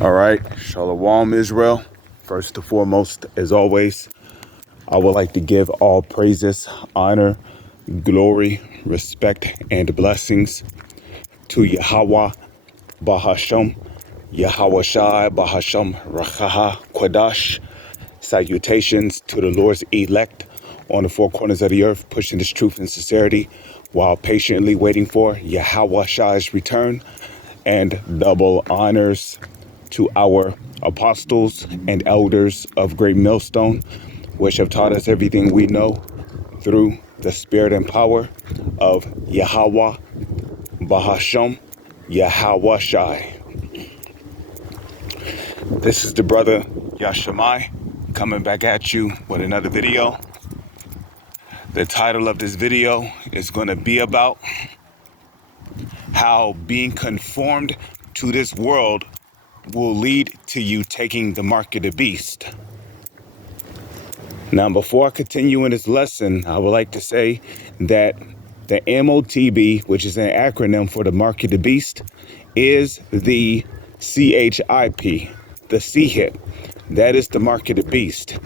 All right, Shalom Israel. First and foremost, as always, I would like to give all praises, honor, glory, respect, and blessings to Yahweh Bahasham, Yahweh Shai Bahasham Rachaha Kwadash. Salutations to the Lord's elect on the four corners of the earth, pushing this truth and sincerity while patiently waiting for Yahweh Shai's return, and double honors to our apostles and elders of Great Millstone, which have taught us everything we know through the spirit and power of Yahweh Bahasham, Yahweh Shai. This is the brother Yashamai coming back at you with another video. The title of this video is going to be about how being conformed to this world will lead to you taking the mark of the beast. Now, before I continue in this lesson, I would like to say that the MOTB, which is an acronym for the mark of the beast, is the CHIP, the CHIP. That is the mark of the beast.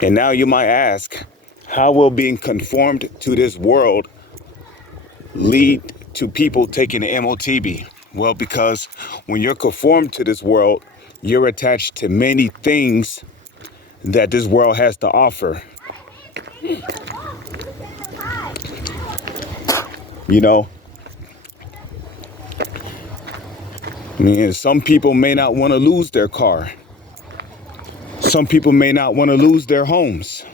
And now you might ask, how will being conformed to this world lead to people taking the MOTB? Well, because when you're conformed to this world, you're attached to many things that this world has to offer. You know, I mean, some people may not want to lose their car. Some people may not want to lose their homes.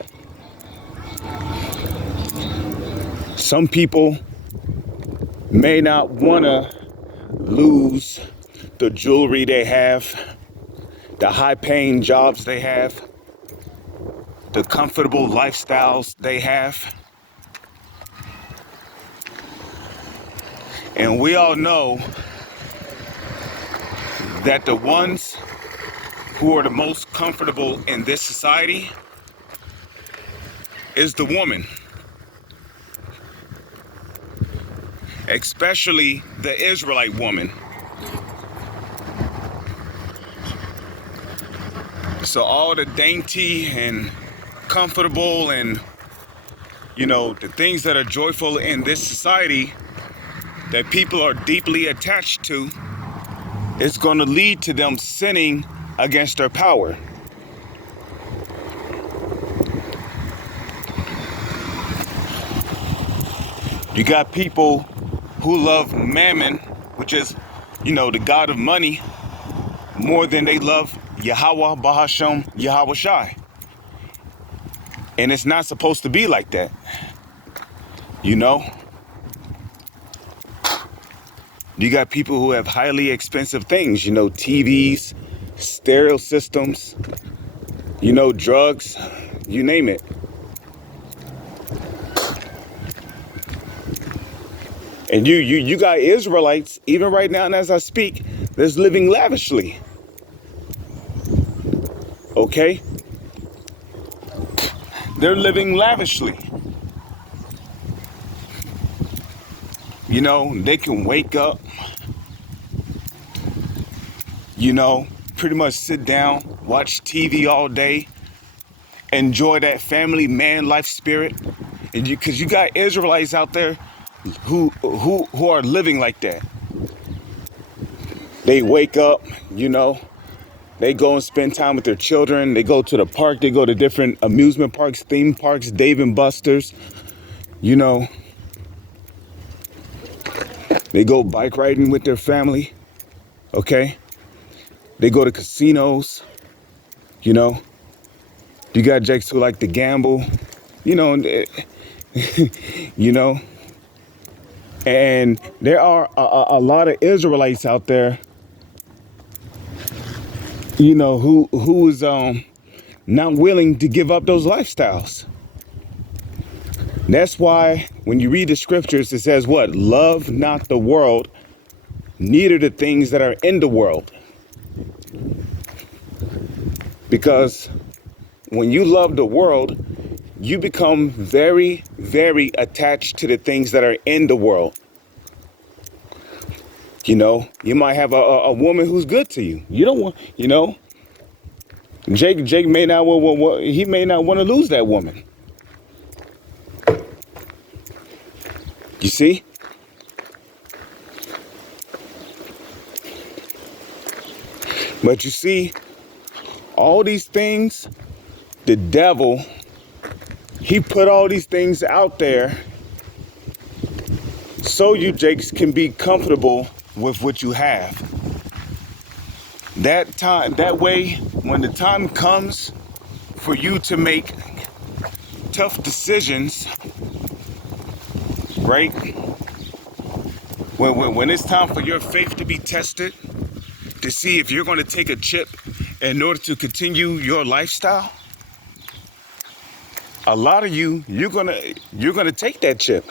Some people may not want to lose the jewelry they have, the high-paying jobs they have, the comfortable lifestyles they have. And we all know that the ones who are the most comfortable in this society is the woman. Especially the Israelite woman. So all the dainty and comfortable and, you know, the things that are joyful in this society that people are deeply attached to, it's going to lead to them sinning against their power. You got people who love mammon, which is, you know, the god of money, more than they love Yahweh Bahasham, Yahweh Shai. And it's not supposed to be like that. You know? You got people who have highly expensive things, you know, TVs, stereo systems, you know, drugs, you name it. And you got Israelites, even right now and as I speak, that's living lavishly. Okay? They're living lavishly. You know, they can wake up, you know, pretty much sit down, watch TV all day, enjoy that family man life spirit. And because you got Israelites out there who are living like that. They wake up, you know, they go and spend time with their children. They go to the park. They go to different amusement parks, theme parks, Dave and Buster's. You know, they go bike riding with their family. Okay. They go to casinos. You know, you got jakes who like to gamble. You know, you know. And there are a lot of Israelites out there, you know, who is not willing to give up those lifestyles. That's why when you read the scriptures, it says what? Love not the world, neither the things that are in the world. Because when you love the world, you become very, very attached to the things that are in the world. You might have a woman who's good to you. You don't want, Jake may not he may not want to lose that woman. You see? But you see, all these things, the devil, he put all these things out there so you Jakes can be comfortable with what you have. That way, when the time comes for you to make tough decisions, right? When it's time for your faith to be tested, to see if you're going to take a chip in order to continue your lifestyle, a lot of you're gonna take that chip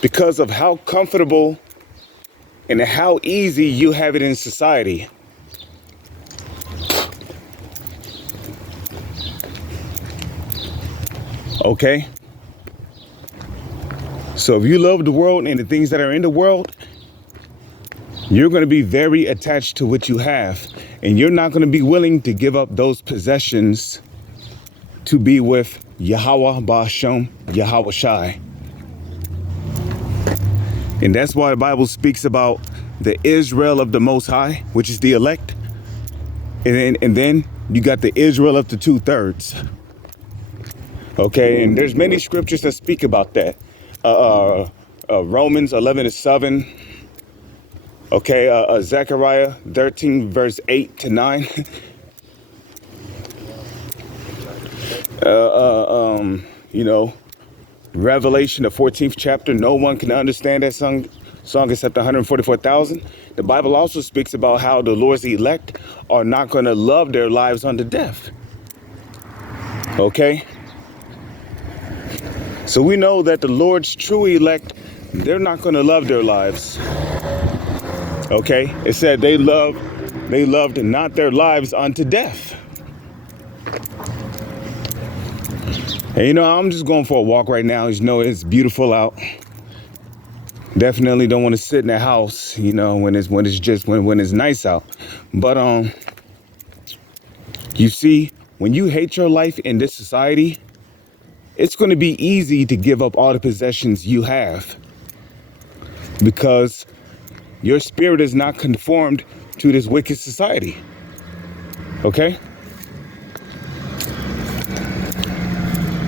because of how comfortable and how easy you have it in society. Okay? So if you love the world and the things that are in the world, you're going to be very attached to what you have, and you're not going to be willing to give up those possessions to be with Yahweh Ba'Shem, Yahweh Shai. And that's why the Bible speaks about the Israel of the Most High, which is the elect. And then you got the Israel of the 2/3. Okay, and there's many scriptures that speak about that. Romans 11:7. Okay, Zechariah 13, verse 8 to 9. Revelation, the 14th chapter, no one can understand that song except 144,000. The Bible also speaks about how the Lord's elect are not going to love their lives unto death. Okay? So we know that the Lord's true elect, they're not going to love their lives. Okay? It said they loved not their lives unto death. And I'm just going for a walk right now. It's beautiful out. Definitely don't want to sit in the house, when it's nice out. But you see, when you hate your life in this society, it's going to be easy to give up all the possessions you have because your spirit is not conformed to this wicked society. Okay?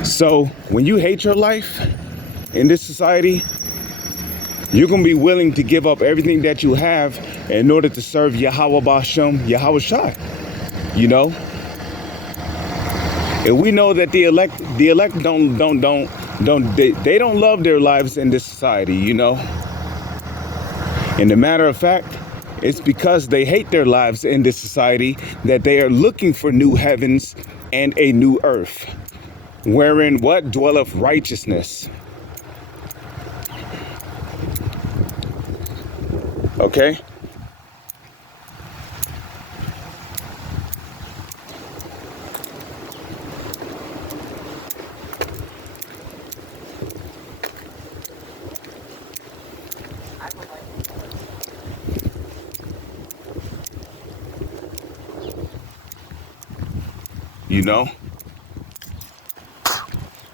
So when you hate your life in this society, you're going to be willing to give up everything that you have in order to serve Yahweh Ba'Shem, Yahweh Shai, And we know that the elect don't love their lives in this society, And the matter of fact, it's because they hate their lives in this society that they are looking for new heavens and a new earth, wherein what dwelleth righteousness. Okay?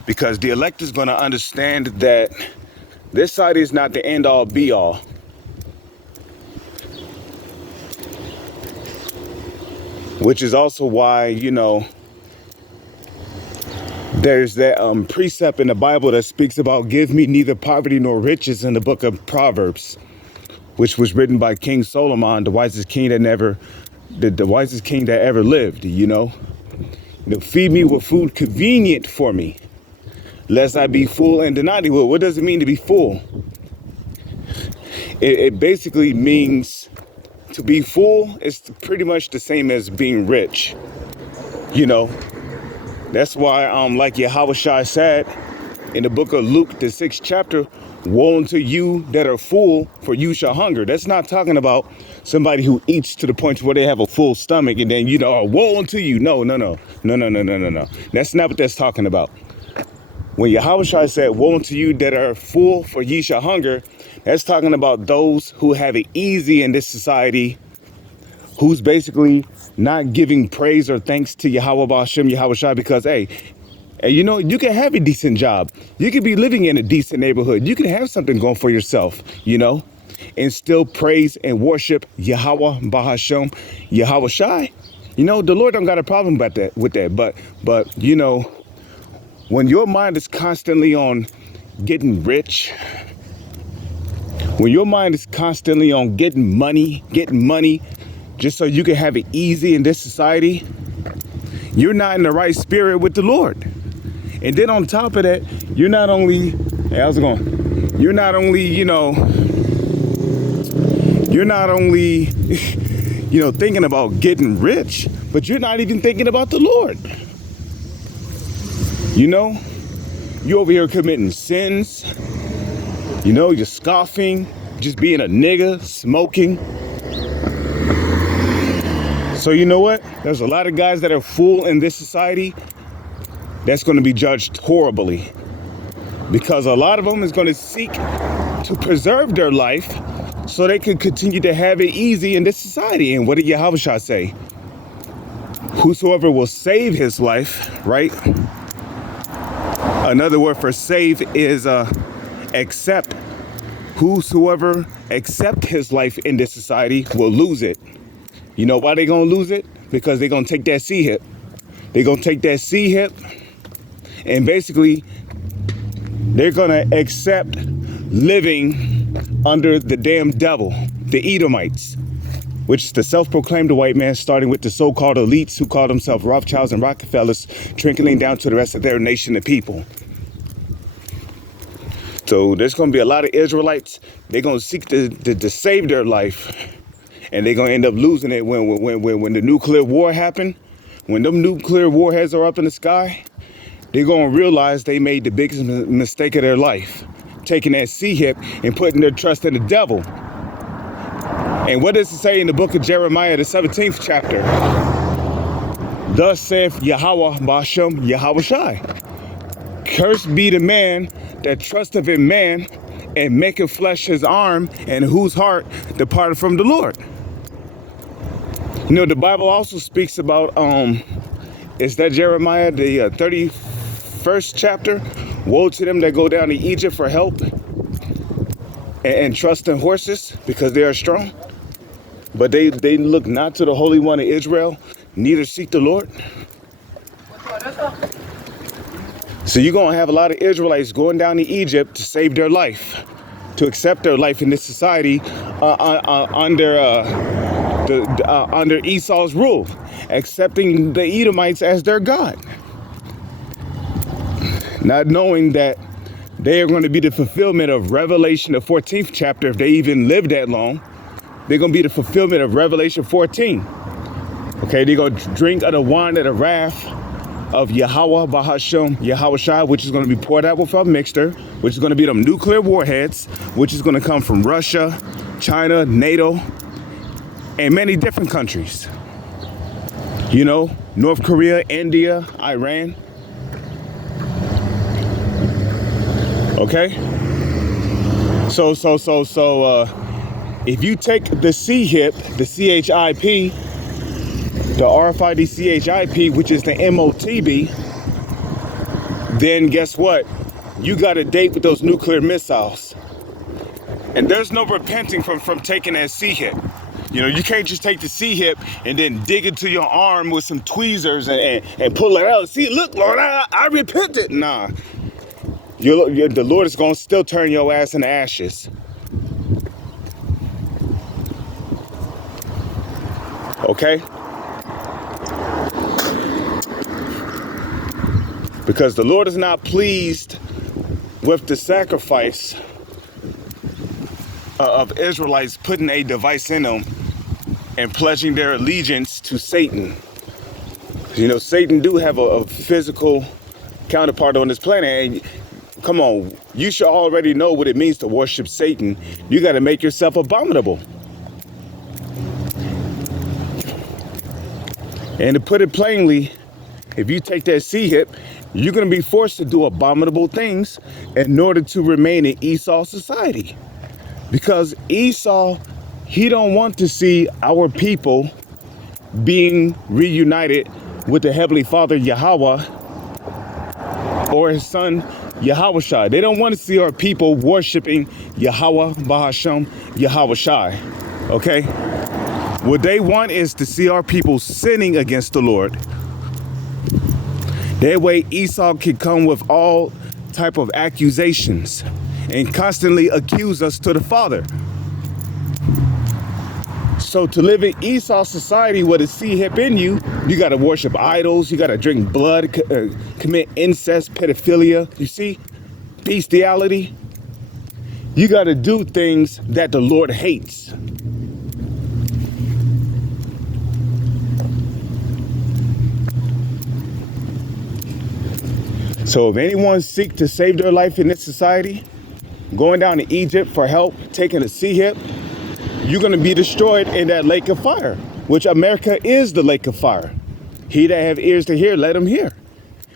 Because the elect is going to understand that this side is not the end all be all. Which is also why, there's that precept in the Bible that speaks about give me neither poverty nor riches in the book of Proverbs, which was written by King Solomon, the wisest king that ever lived, Feed me with food convenient for me, lest I be full and deny thee. Well, what does it mean to be full? It basically means to be full is pretty much the same as being rich. That's why, like Yahweh Shai said in the book of Luke, the 6th chapter, woe unto you that are full, for you shall hunger. That's not talking about somebody who eats to the point where they have a full stomach and then, woe unto you. No. That's not what that's talking about. When Yahweh Shai said, woe unto you that are full, for ye shall hunger, That's talking about those who have it easy in this society, who's basically not giving praise or thanks to Yahweh Ba'ashem, Yahweh Shai, because, hey, you know, you can have a decent job. You could be living in a decent neighborhood. You can have something going for yourself, you know, and still praise and worship Yahweh Ba'ashem, Yahweh Shai. You know, the Lord don't got a problem with that. But, you know, when your mind is constantly on getting rich, when your mind is constantly on getting money, just so you can have it easy in this society, you're not in the right spirit with the Lord. And then on top of that, you're not only, hey, how's it going? You're not only, you know, thinking about getting rich, but you're not even thinking about the Lord. You know, you over here committing sins. You know, you're scoffing, just being a nigga, smoking. So you know what? There's a lot of guys that are full in this society that's going to be judged horribly, because a lot of them is going to seek to preserve their life so they can continue to have it easy in this society. And what did Yahweh Shah say? Whosoever will save his life, right? Another word for save is accept. Whosoever accept his life in this society will lose it. You know why they gonna lose it? Because they're gonna take that C-hip. They're gonna take that C-hip and basically they're gonna accept living under the damn devil, the Edomites, which is the self-proclaimed white man, starting with the so-called elites who call themselves Rothschilds and Rockefellers, trickling down to the rest of their nation of people. So there's going to be a lot of Israelites. They're going to seek to save their life, and they're going to end up losing it when the nuclear war happen. When them nuclear warheads are up in the sky, they're going to realize they made the biggest mistake of their life, taking that C-hip and putting their trust in the devil. And what does it say in the book of Jeremiah, the 17th chapter? Thus saith Yahweh Ba'ashem, Yahweh Shai. Cursed be the man that trusteth in man and maketh flesh his arm, and whose heart departed from the Lord. You know, the Bible also speaks about, is that Jeremiah, the 31st chapter? Woe to them that go down to Egypt for help and trust in horses because they are strong. But they look not to the Holy One of Israel, neither seek the Lord. So you're going to have a lot of Israelites going down to Egypt to save their life, to accept their life in this society under Esau's rule, accepting the Edomites as their God, not knowing that they are going to be the fulfillment of Revelation, the 14th chapter, if they even live that long. They're going to be the fulfillment of Revelation 14. Okay, they're going to drink of the wine of the wrath of Yahweh Ba'ashem, Yahweh Shai, which is going to be poured out with a mixture, which is going to be them nuclear warheads, which is going to come from Russia, China, NATO, and many different countries. You know, North Korea, India, Iran. Okay? So, if you take the C-hip, the CHIP, the RFID CHIP, which is the MOTB, then guess what? You got a date with those nuclear missiles. And there's no repenting from taking that C-hip. You know, you can't just take the C-hip and then dig into your arm with some tweezers and pull it out. See, look, Lord, I repented. Nah. The Lord is going to still turn your ass into ashes. Okay? Because the Lord is not pleased with the sacrifice of Israelites putting a device in them and pledging their allegiance to Satan. You know, Satan do have a physical counterpart on this planet. And come on, you should already know what it means to worship Satan. You got to make yourself abominable. And to put it plainly, if you take that C-hip, you're going to be forced to do abominable things in order to remain in Esau society. Because Esau, he don't want to see our people being reunited with the Heavenly Father Yahweh or his son Yahushua. They don't want to see our people worshiping Yahweh Bahasham Yahushua. Okay? What they want is to see our people sinning against the Lord. That way Esau can come with all type of accusations and constantly accuse us to the Father. So to live in Esau society with a C-hip in you, you got to worship idols, you got to drink blood, commit incest, pedophilia, you see, bestiality. You got to do things that the Lord hates. So if anyone seeks to save their life in this society, going down to Egypt for help, taking a C-hip, you're going to be destroyed in that lake of fire, which America is the lake of fire. He that have ears to hear, let him hear.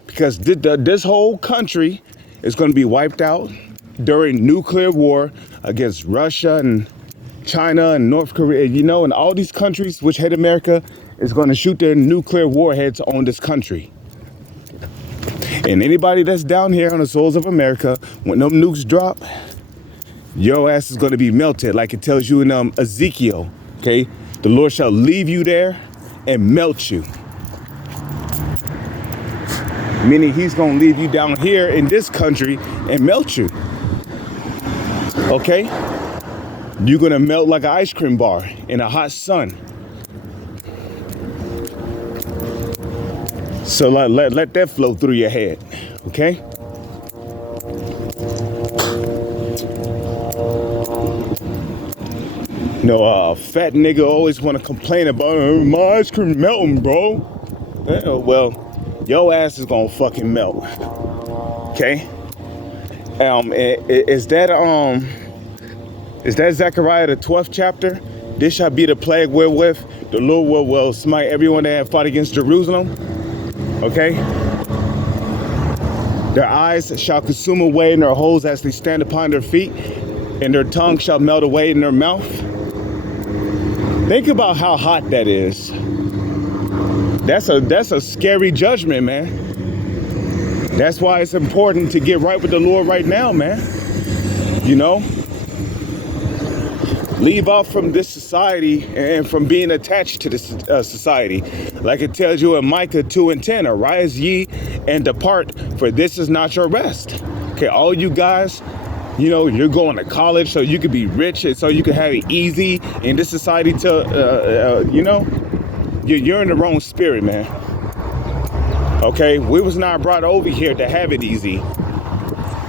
Because this whole country is going to be wiped out during nuclear war against Russia and China and North Korea, you know, and all these countries which hate America is going to shoot their nuclear warheads on this country. And anybody that's down here on the soils of America, when them nukes drop, your ass is going to be melted, like it tells you in Ezekiel, okay? The Lord shall leave you there and melt you. Meaning he's going to leave you down here in this country and melt you, okay? You're going to melt like an ice cream bar in a hot sun. So let that flow through your head, okay? You know, a fat nigga always want to complain about my ice cream melting, bro. Yeah, well, your ass is gonna fucking melt, okay? Is that Zechariah the 12th chapter? This shall be the plague wherewith the Lord will smite everyone that have fought against Jerusalem. Okay? Their eyes shall consume away in their holes as they stand upon their feet, and their tongue shall melt away in their mouth. Think about how hot that is. That's a scary judgment, man. That's why it's important to get right with the Lord right now, man. You know? Leave off from this society and from being attached to this society. Like it tells you in Micah 2:10, arise ye and depart, for this is not your rest. Okay, all you guys, you know, you're going to college so you could be rich and so you could have it easy in this society to, you know, you're in the wrong spirit, man. Okay, we was not brought over here to have it easy.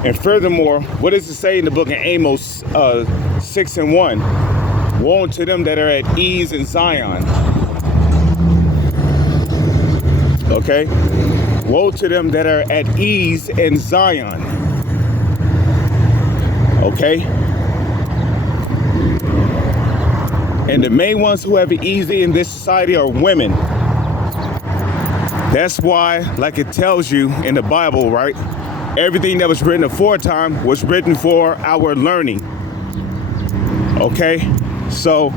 And furthermore, what does it say in the book of Amos 6:1? Woe unto them that are at ease in Zion. Okay? Woe to them that are at ease in Zion. Okay? And the main ones who have it easy in this society are women. That's why, like it tells you in the Bible, right? Everything that was written aforetime was written for our learning. Okay? So,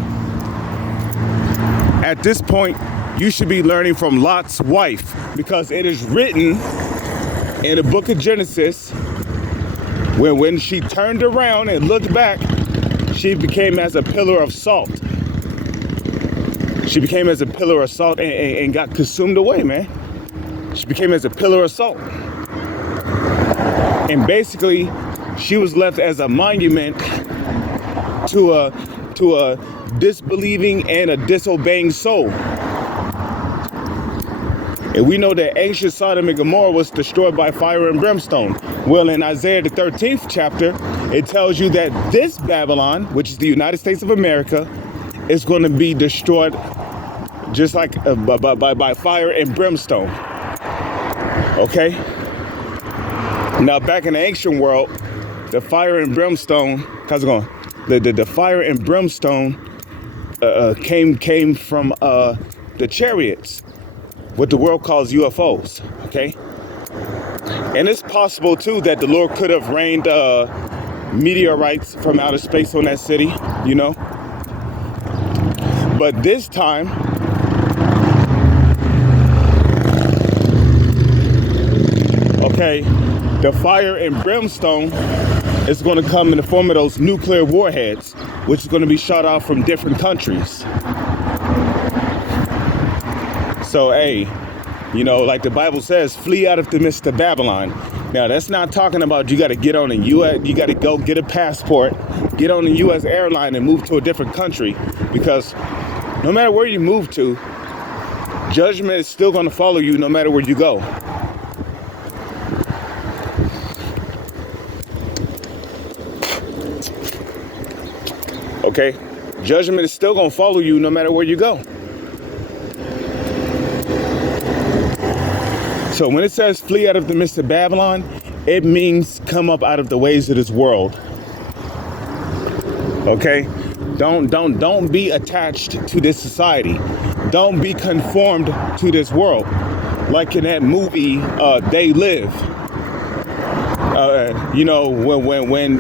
at this point, you should be learning from Lot's wife, because it is written in the book of Genesis, when she turned around and looked back, she became as a pillar of salt. She became as a pillar of salt and got consumed away, man. She became as a pillar of salt. And basically, she was left as a monument to a disbelieving and a disobeying soul. And we know that ancient Sodom and Gomorrah was destroyed by fire and brimstone. Well, in Isaiah the 13th chapter, it tells you that this Babylon, which is the United States of America, is going to be destroyed just like by fire and brimstone. Okay? Now, back in the ancient world, the fire and brimstone, how's it going? The fire and brimstone came from the chariots, what the world calls UFOs, okay? And it's possible, too, that the Lord could have rained meteorites from outer space on that city, you know. But this time, okay, the fire and brimstone is going to come in the form of those nuclear warheads, which is going to be shot off from different countries. So, hey, you know, like the Bible says, flee out of the midst of Babylon. Now, that's not talking about you got to get on a U.S., you got to go get a passport, get on a U.S. airline and move to a different country, because no matter where you move to, judgment is still going to follow you no matter where you go. Okay? Judgment is still going to follow you no matter where you go. So when it says flee out of the midst of Babylon, it means come up out of the ways of this world. Okay? Don't be attached to this society. Don't be conformed to this world. Like in that movie, They Live. You know, when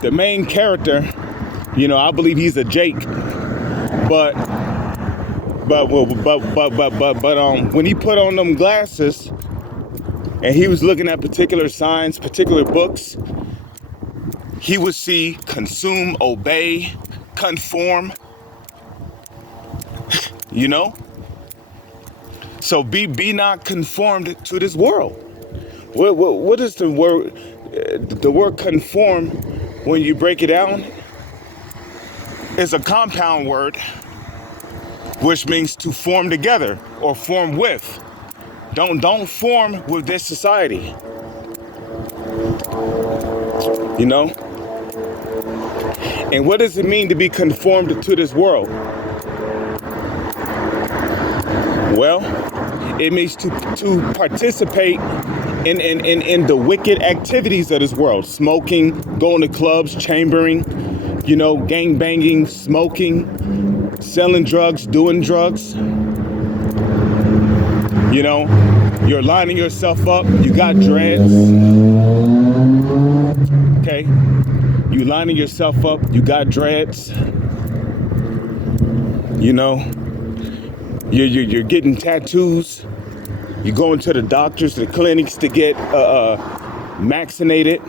the main character, you know, I believe he's a Jake, but when he put on them glasses and he was looking at particular signs, particular books, he would see consume, obey, conform, you know? So be not conformed to this world. What is the word? The word conform, when you break it down, is a compound word, which means to form together or form with. Don't form with this society. You know? And what does it mean to be conformed to this world? Well, it means to participate in the wicked activities of this world. Smoking, going to clubs, chambering, you know, gang banging, smoking, selling drugs, doing drugs. You know, you're lining yourself up. You got dreads. Okay? You lining yourself up. You got dreads. You know, you're getting tattoos. You're going to the doctors, to the clinics to get vaccinated.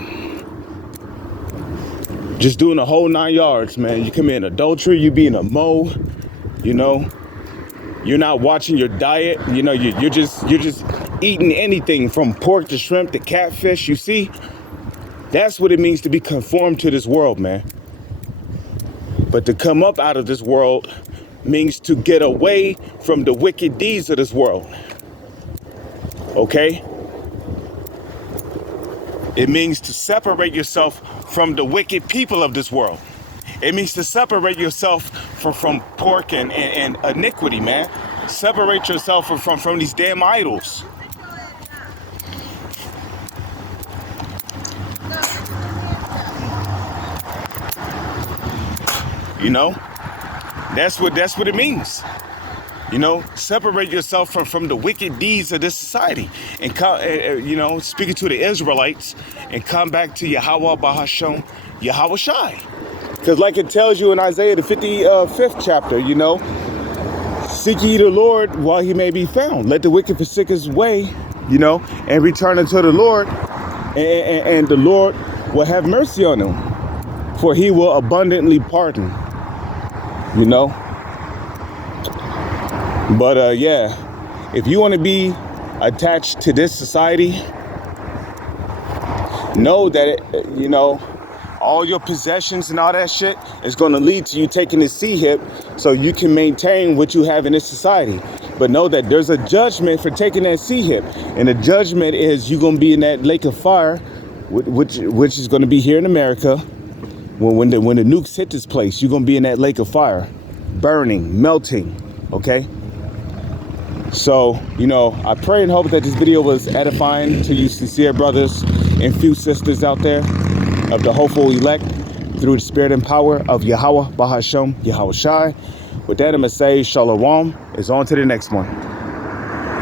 Just doing the whole 9 yards, man. You commit adultery, you being a mo, you know. You're not watching your diet, you know. You're just eating anything from pork to shrimp to catfish. You see, that's what it means to be conformed to this world, man. But to come up out of this world means to get away from the wicked deeds of this world. Okay? It means to separate yourself from the wicked people of this world. It means to separate yourself from pork and iniquity, man. Separate yourself from these damn idols. You know? That's what it means. You know, separate yourself from the wicked deeds of this society, and come, you know, speaking to the Israelites, and come back to Yahweh Bahasham, Yahweh Shai. Because like it tells you in Isaiah, the 55th chapter, you know, seek ye the Lord while he may be found. Let the wicked forsake his way, you know, and return unto the Lord, and the Lord will have mercy on them, for he will abundantly pardon, you know. But yeah, if you want to be attached to this society, know that you know, all your possessions and all that shit is going to lead to you taking the C-hip so you can maintain what you have in this society. But know that there's a judgment for taking that C-hip, and the judgment is you're going to be in that lake of fire, which is going to be here in America. When the nukes hit this place, you're going to be in that lake of fire, burning, melting. Okay. So, you know, I pray and hope that this video was edifying to you sincere brothers and few sisters out there of the hopeful elect through the spirit and power of Yahweh Bahasham, Yahweh Shai. With that, I'm going to say Shalom. Is on to the next one.